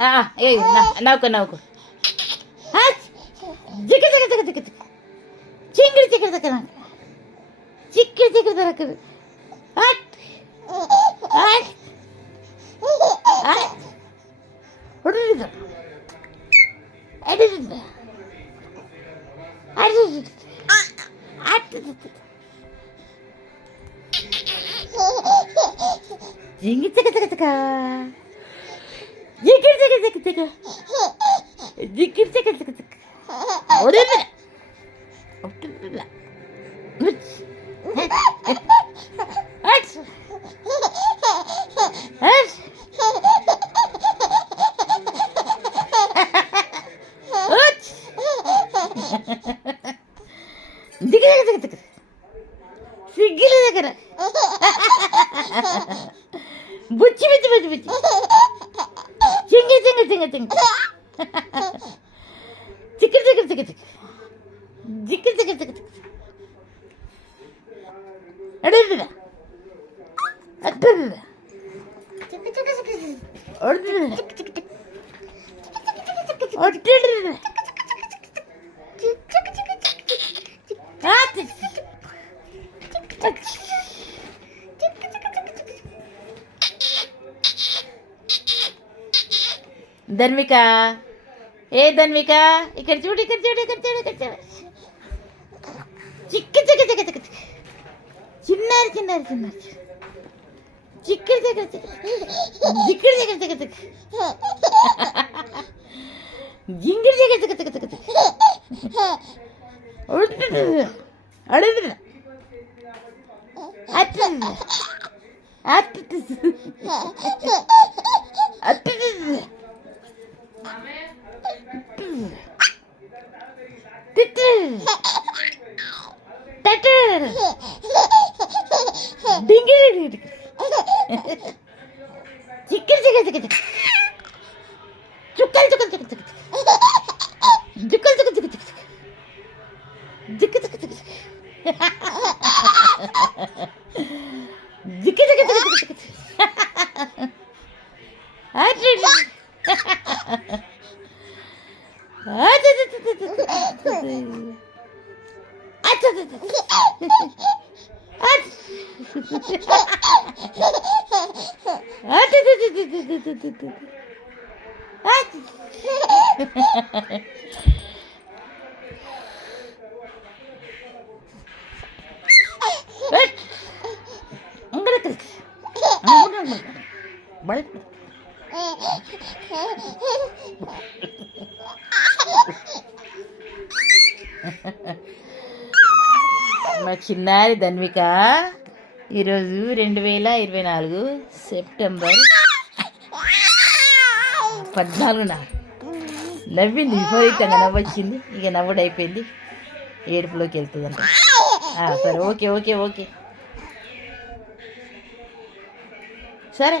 నవ్వుకో నవ్వుకో జిగ జిగ జిగ జిగ జిగ చింగిడి చిక్కడి దగ్గర చిక్కడి చిక్కడి దగ్గర జింగి చిక చిక చిక జిగిడి చిక చిక చిక జిగిడి చిక చిక చిక సిగ్గిల దగ్గర బుచ్చి బుచ్చి బుచ్చి బుచ్చి చింగి చింగి చింగి చింగి చిక్కడి చిక్కడి చిక్క చిక్క జిక్కడి చిక్కడి చిక్క చిక్క అడుగురా అడుగురా ధన్విక ఏ ధన్విక ఇక్కడ చూడు ఇక్కడ చూడు ఇక్కడ చూడు ఇక్కడ చూడు చిక్క చిక్క చిక్క చిక్క చిన్నారు చిన్నారు చిన్నారు చిక్కడి దగ్గర జిక్కడి దగ్గర దగ్గర దగ్గర జింగిడి దగ్గర దగ్గర దగ్గర దగ్గర అడుగు అట్ట అట్ట అట్ట చిక్కడి చిక్కడి చిక్కడి చుక్కలు చుక్కలు చుక్క చుక్క చుక్కలు చుక్క చుక్క చుక్క జిక్క చుక్క చుక్క జిక్క చుక్క చుక్క చుక్క చుక్క మా చిన్నారి ధన్విక ఈరోజు 2024 సెప్టెంబర్ 14న నవ్వింది, విపరీతంగా నవ్వొచ్చింది. ఇక నవ్వుడు అయిపోయింది, ఏడుపులోకి వెళ్తుందంట. సరే ఓకే ఓకే ఓకే సరే.